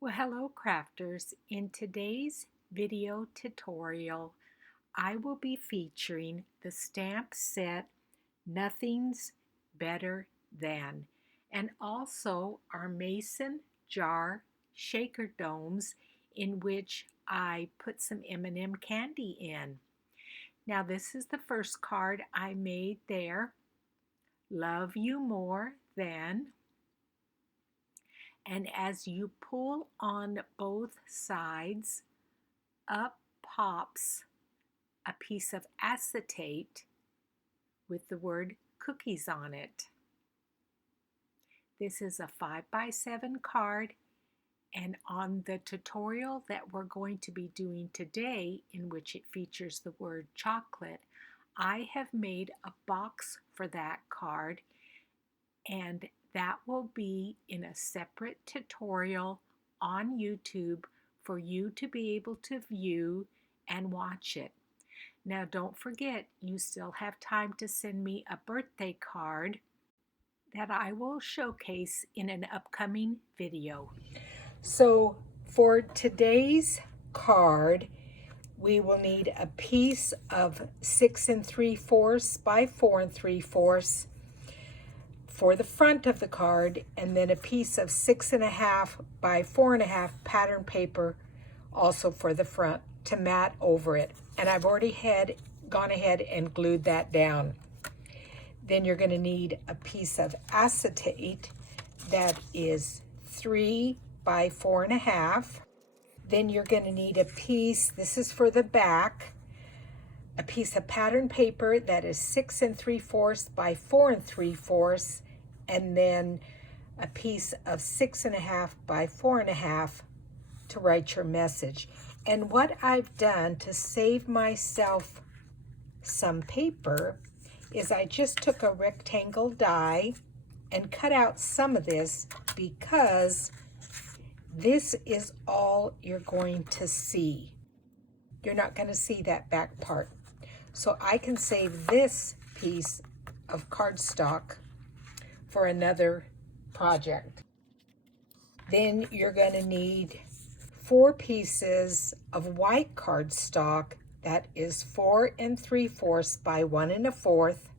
Well, hello crafters. In today's video tutorial, I will be featuring the stamp set Nothing's Better Than, and also our mason jar shaker domes in which I put some M&M candy in. Now this is the first card I made there. Love you more than. And as you pull on both sides, up pops a piece of acetate with the word cookies on it. This is a 5x7 card, and on the tutorial that we're going to be doing today, in which it features the word chocolate, I have made a box for that card, and that will be in a separate tutorial on YouTube for you to be able to view and watch it. Now don't forget, you still have time to send me a birthday card that I will showcase in an upcoming video. So for today's card, we will need a piece of 6 3/4 by 4 3/4 for the front of the card, and then a piece of 6.5 by 4.5 pattern paper also for the front to mat over it. And I've already gone ahead and glued that down. Then you're going to need a piece of acetate that is 3 by 4.5. Then you're going to need a piece, this is for the back, a piece of pattern paper that is 6 3/4 by 4 3/4, and then a piece of 6.5 by 4.5 to write your message. And what I've done to save myself some paper is I just took a rectangle die and cut out some of this, because this is all you're going to see. You're not going to see that back part. So I can save this piece of cardstock for another project. Then you're going to need 4 pieces of white cardstock that is 4 3/4 by 1 1/4.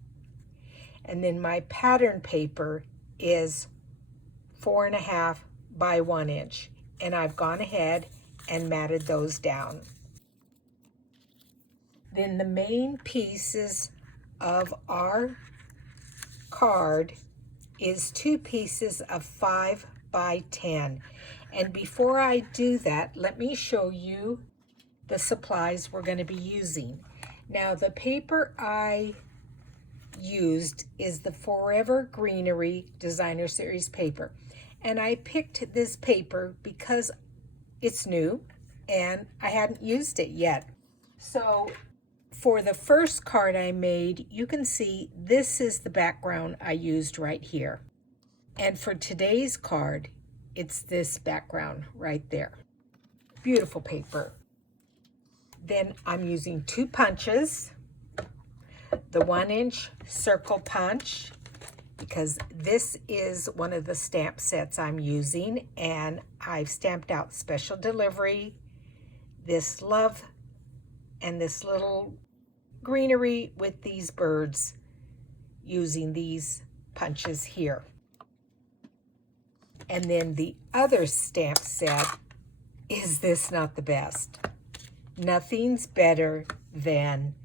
And then my pattern paper is 4.5 by 1 inch. And I've gone ahead and matted those down. Then the main pieces of our card is 2 pieces of 5 by 10. And before I do that, let me show you the supplies we're going to be using. Now the paper I used is the Forever Greenery Designer Series paper. And I picked this paper because it's new and I hadn't used it yet. So for the first card I made, you can see this is the background I used right here. And for today's card, it's this background right there. Beautiful paper. Then I'm using 2 punches, the 1 inch circle punch, because this is one of the stamp sets I'm using, and I've stamped out special delivery, this love, and this little greenery with these birds using these punches here. And then the other stamp set is this not the best? Nothing's Better Than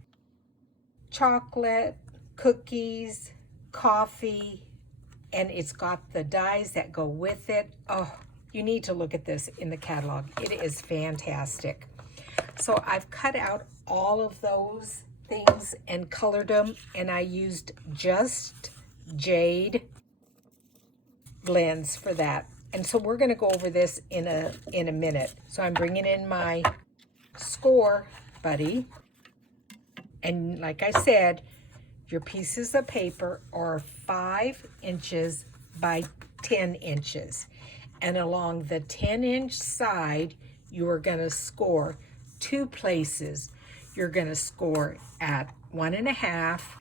chocolate, cookies, coffee, and it's got the dies that go with it. Oh, you need to look at this in the catalog. It is fantastic. So I've cut out all of those things and colored them, and I used just jade blends for that. And so we're going to go over this in a minute. So I'm bringing in my score buddy, and like I said, your pieces of paper are 5 inches by 10 inches, and along the 10-inch side you are going to score 2 places. You're going to score at 1.5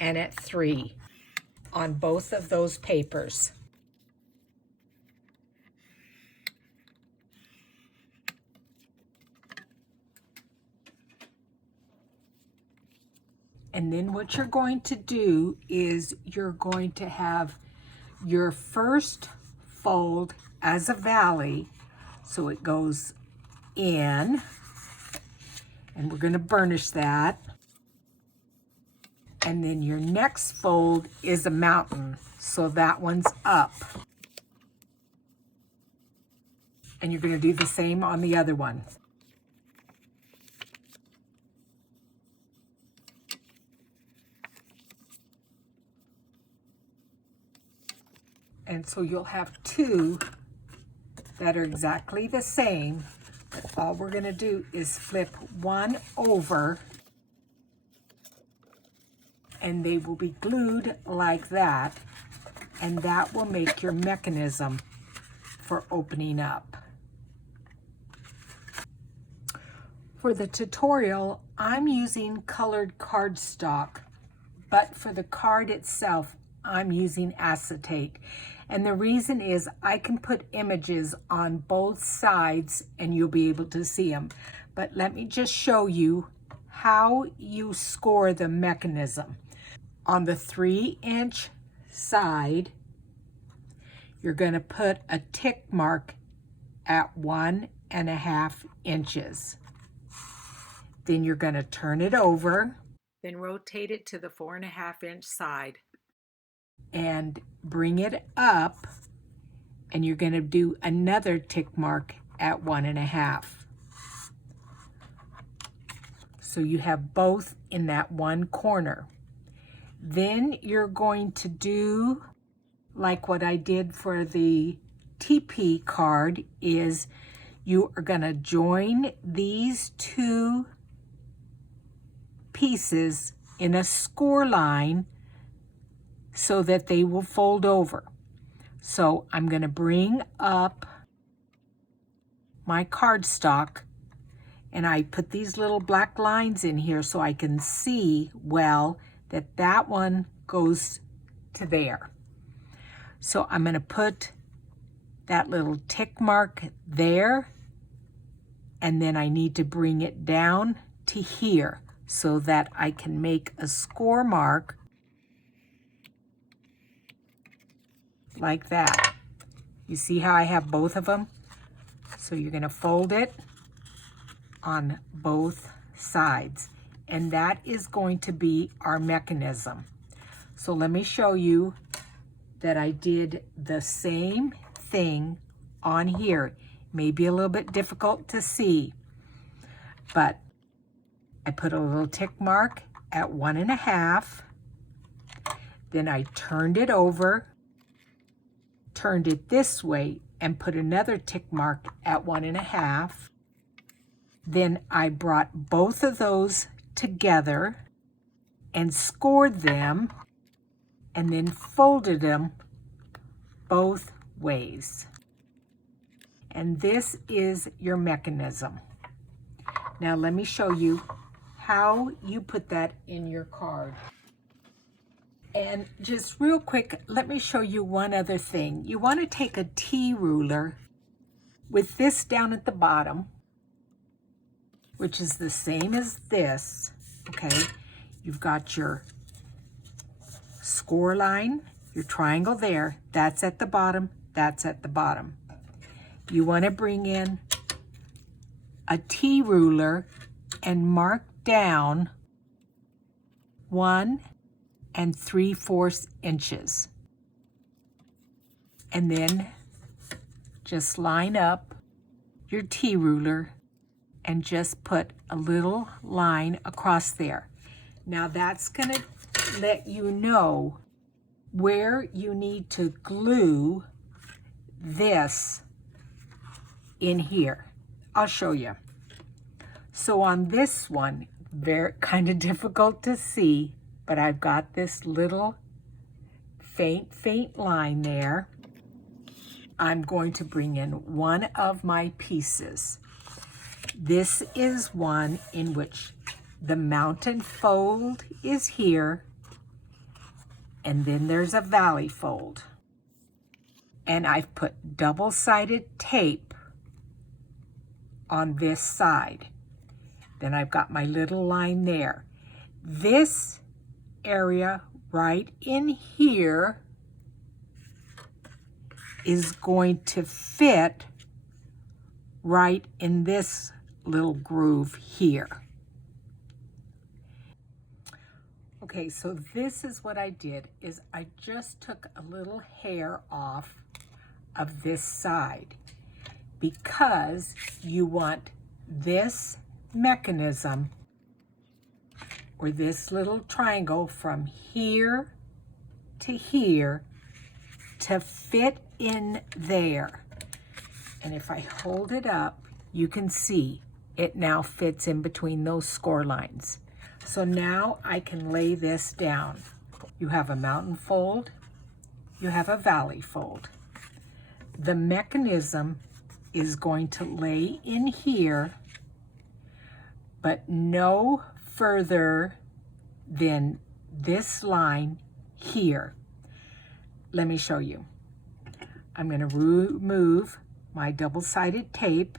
and at 3 on both of those papers. And then what you're going to do is you're going to have your first fold as a valley. So it goes in, and we're going to burnish that. And then your next fold is a mountain. So that one's up. And you're going to do the same on the other one. And so you'll have two that are exactly the same. But all we're going to do is flip one over, and they will be glued like that. And that will make your mechanism for opening up. For the tutorial, I'm using colored cardstock, but for the card itself, I'm using acetate. And the reason is I can put images on both sides and you'll be able to see them. But let me just show you how you score the mechanism. On the 3-inch side, you're going to put a tick mark at 1.5 inches. Then you're going to turn it over. Then rotate it to the 4.5-inch side. And bring it up, and you're going to do another tick mark at 1.5. So you have both in that one corner. Then you're going to do like what I did for the TP card, is you are going to join these two pieces in a score line so that they will fold over. So I'm going to bring up my cardstock, and I put these little black lines in here so I can see well that that one goes to there. So I'm going to put that little tick mark there, and then I need to bring it down to here so that I can make a score mark like that. You see how I have both of them? So you're going to fold it on both sides, and that is going to be our mechanism. So let me show you that I did the same thing on here. Maybe a little bit difficult to see, but I put a little tick mark at 1.5. Then I turned it over, turned it this way, and put another tick mark at 1.5. Then I brought both of those together and scored them, and then folded them both ways. And this is your mechanism. Now let me show you how you put that in your card. And just real quick, let me show you one other thing. You want to take a T ruler with this down at the bottom, which is the same as this, okay? You've got your score line, your triangle there, that's at the bottom, that's at the bottom. You want to bring in a T ruler and mark down 1 3/4 inches. And then just line up your T ruler and just put a little line across there. Now that's going to let you know where you need to glue this in here. I'll show you. So on this one, very kind of difficult to see, but I've got this little faint line there. I'm going to bring in one of my pieces. This is one in which the mountain fold is here, and then there's a valley fold. And I've put double-sided tape on this side. Then I've got my little line there. This area right in here is going to fit right in this little groove here. Okay, so this is what I did, is I just took a little hair off of this side because you want this mechanism or this little triangle from here to here to fit in there. And if I hold it up, you can see it now fits in between those score lines. So now I can lay this down. You have a mountain fold, you have a valley fold. The mechanism is going to lay in here, but no further than this line here. Let me show you. I'm going to remove my double-sided tape.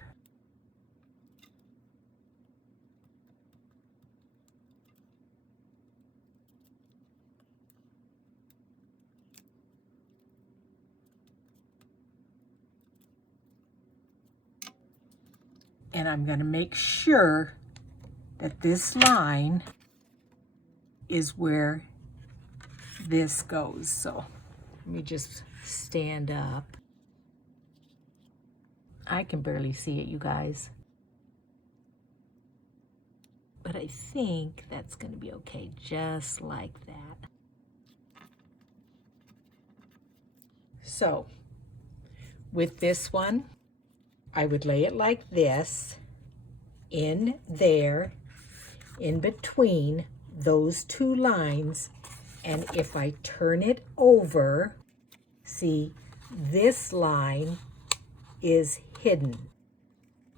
And I'm going to make sure that this line is where this goes. So let me just stand up. I can barely see it, you guys. But I think that's going to be okay, just like that. So with this one, I would lay it like this, in there, in between those two lines, and if I turn it over, see, this line is hidden.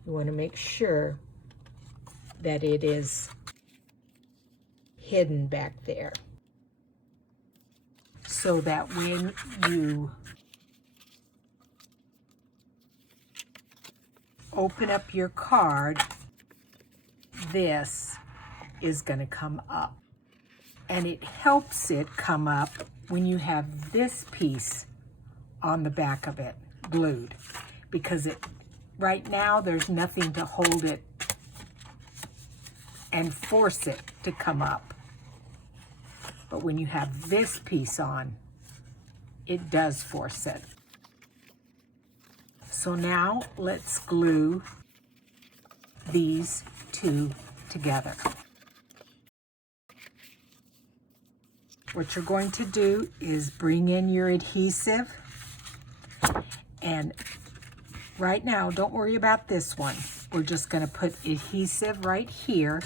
You want to make sure that it is hidden back there, so that when you open up your card, this is going to come up. And it helps it come up when you have this piece on the back of it glued, because it right now there's nothing to hold it and force it to come up. But when you have this piece on, it does force it. So now let's glue these two together. What you're going to do is bring in your adhesive, and right now, don't worry about this one. We're just going to put adhesive right here,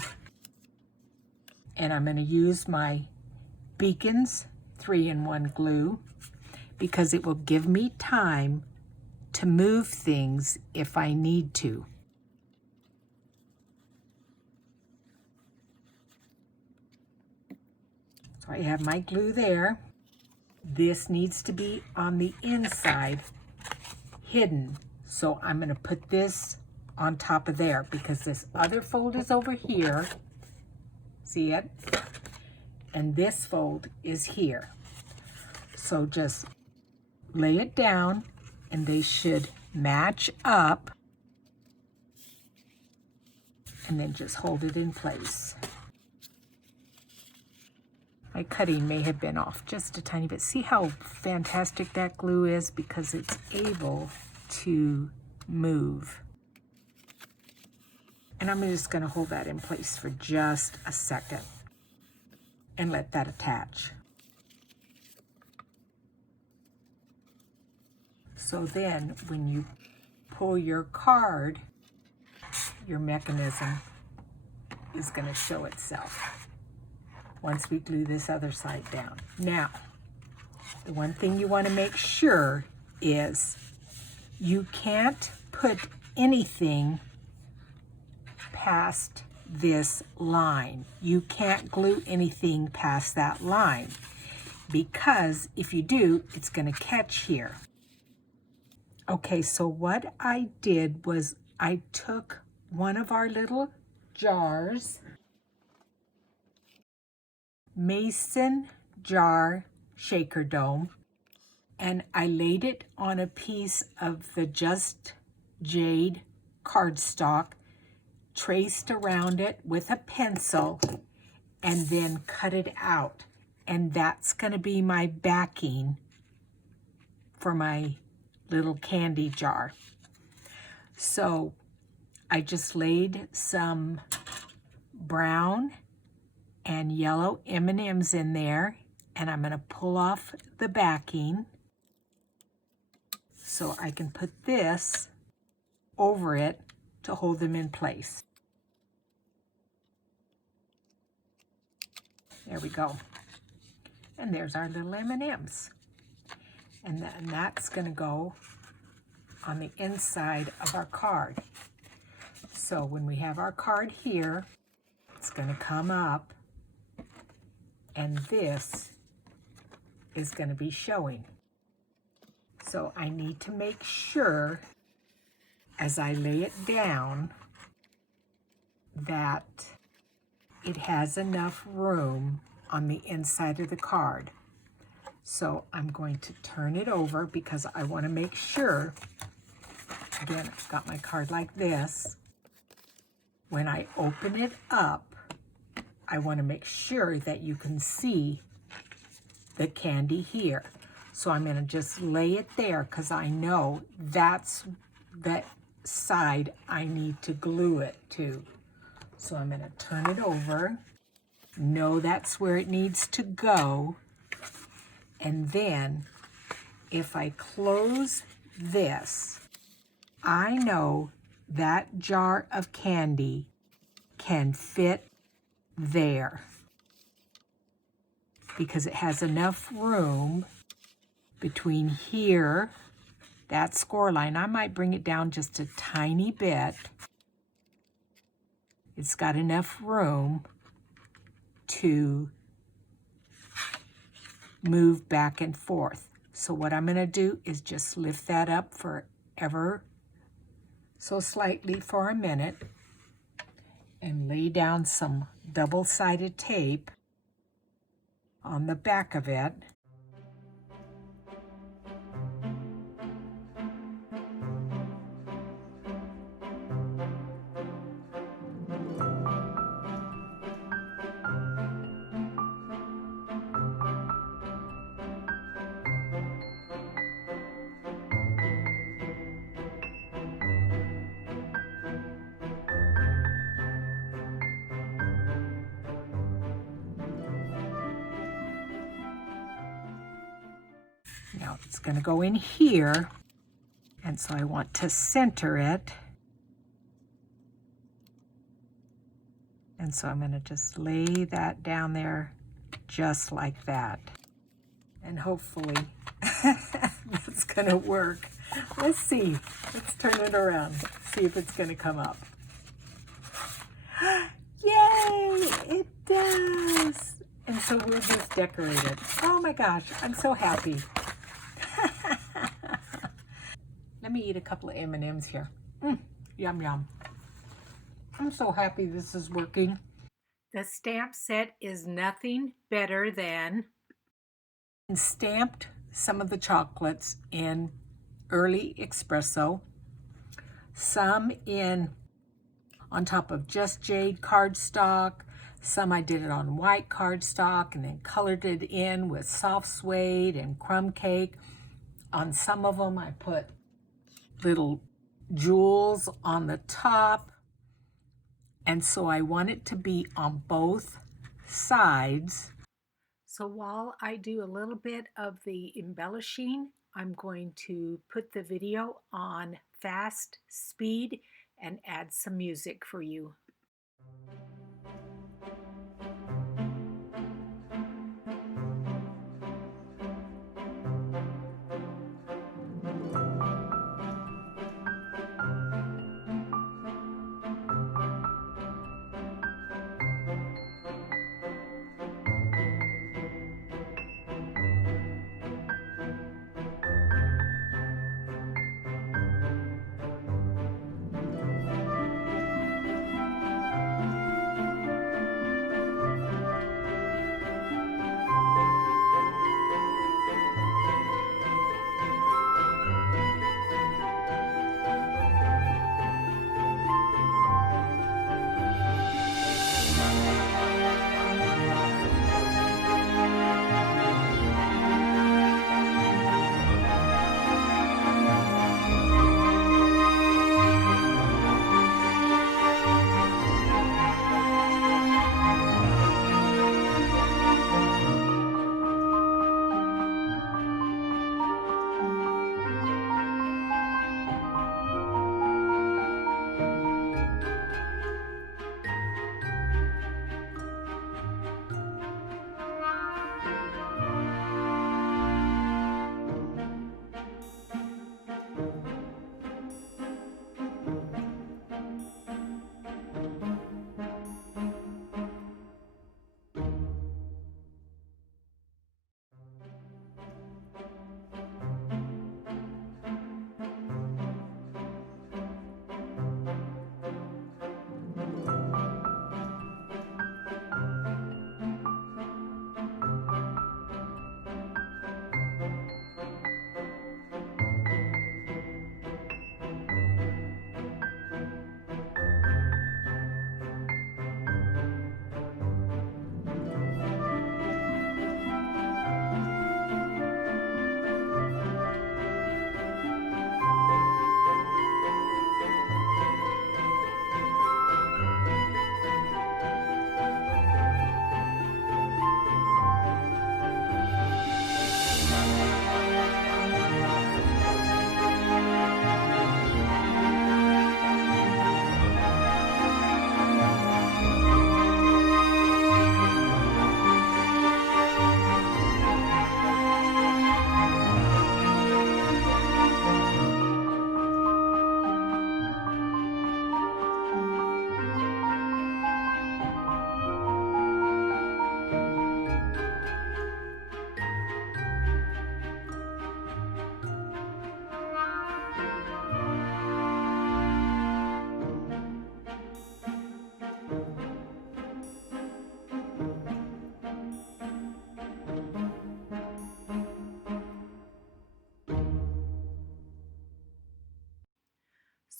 and I'm going to use my Beacon's 3-in-1 glue because it will give me time to move things if I need to. So I have my glue there. This needs to be on the inside, hidden. So I'm going to put this on top of there because this other fold is over here. See it? And this fold is here. So just lay it down and they should match up, and then just hold it in place. My cutting may have been off just a tiny bit. See how fantastic that glue is, because it's able to move. And I'm just going to hold that in place for just a second and let that attach. So then when you pull your card, your mechanism is going to show itself once we glue this other side down. Now, the one thing you want to make sure is you can't put anything past this line. You can't glue anything past that line, because if you do, it's going to catch here. Okay, so what I did was I took one of our little jars, mason jar shaker dome, and I laid it on a piece of the Just Jade cardstock, traced around it with a pencil, and then cut it out. And that's going to be my backing for my little candy jar. So I just laid some brown and yellow M&Ms in there, and I'm going to pull off the backing so I can put this over it to hold them in place. There we go. And there's our little M&Ms. And that's going to go on the inside of our card. So when we have our card here, it's going to come up, and this is going to be showing. So I need to make sure, as I lay it down, that it has enough room on the inside of the card. So I'm going to turn it over because I want to make sure, again, I've got my card like this. When I open it up, I want to make sure that you can see the candy here. So I'm going to just lay it there because I know that's that side I need to glue it to. So I'm going to turn it over. Know that's where it needs to go. And then if I close this, I know that jar of candy can fit there because it has enough room between here, that score line. I might bring it down just a tiny bit. It's got enough room to move back and forth. So what I'm going to do is just lift that up for ever so slightly for a minute and lay down some double-sided tape on the back of it. Now it's going to go in here, and so I want to center it. And so I'm going to just lay that down there just like that. And hopefully that's going to work. Let's see. Let's turn it around. See if it's going to come up. Yay! It does! And so we'll just decorate it. Oh my gosh, I'm so happy. Let me eat a couple of M&Ms here. Yum, yum. I'm so happy this is working. The stamp set is nothing better than stamped some of the chocolates in early espresso, some in on top of Just Jade cardstock, some I did it on white cardstock and then colored it in with soft suede and crumb cake. On some of them I put little jewels on the top. And so I want it to be on both sides. So while I do a little bit of the embellishing, I'm going to put the video on fast speed and add some music for you.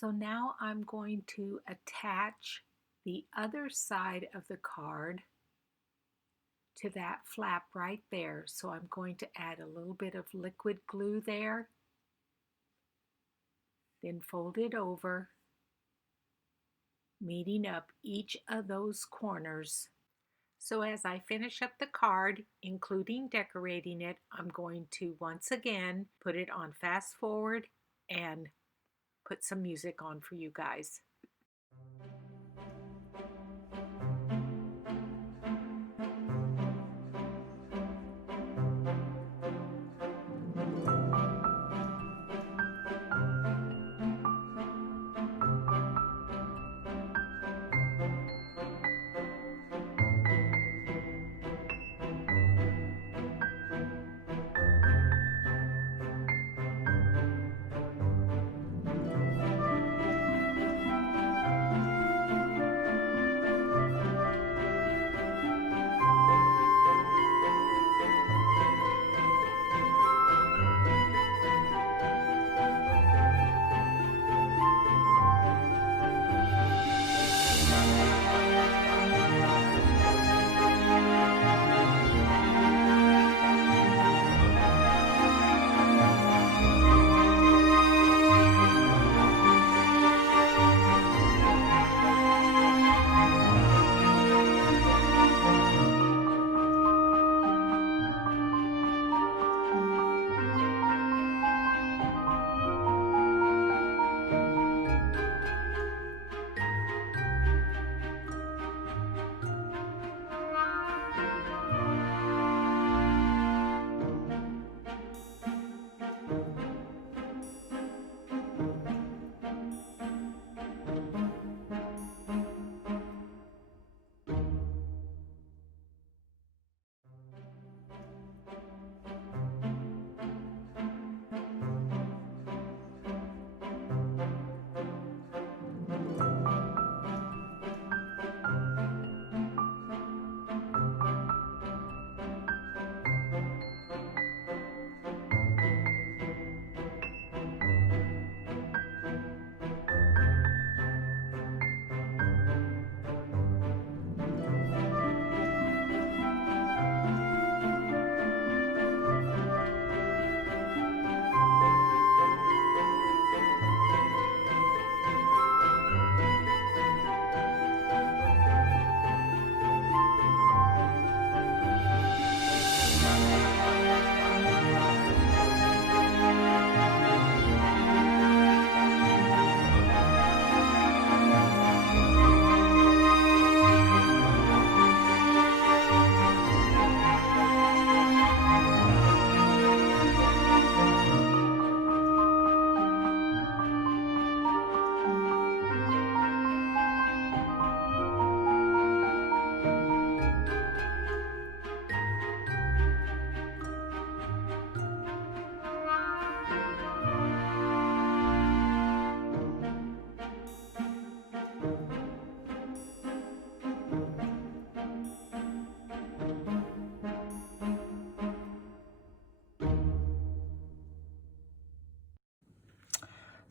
So now I'm going to attach the other side of the card to that flap right there. So I'm going to add a little bit of liquid glue there, then fold it over, meeting up each of those corners. So as I finish up the card, including decorating it, I'm going to once again put it on fast forward and put some music on for you guys.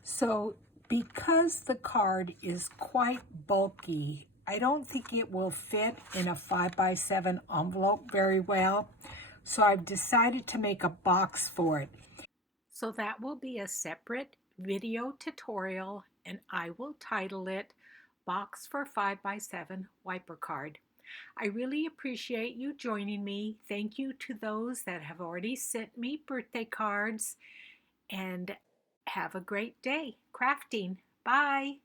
So because the card is quite bulky, I don't think it will fit in a 5x7 envelope very well. So I've decided to make a box for it. So that will be a separate video tutorial, and I will title it Box for 5x7 Wiper Card. I really appreciate you joining me. Thank you to those that have already sent me birthday cards, and have a great day crafting. Bye.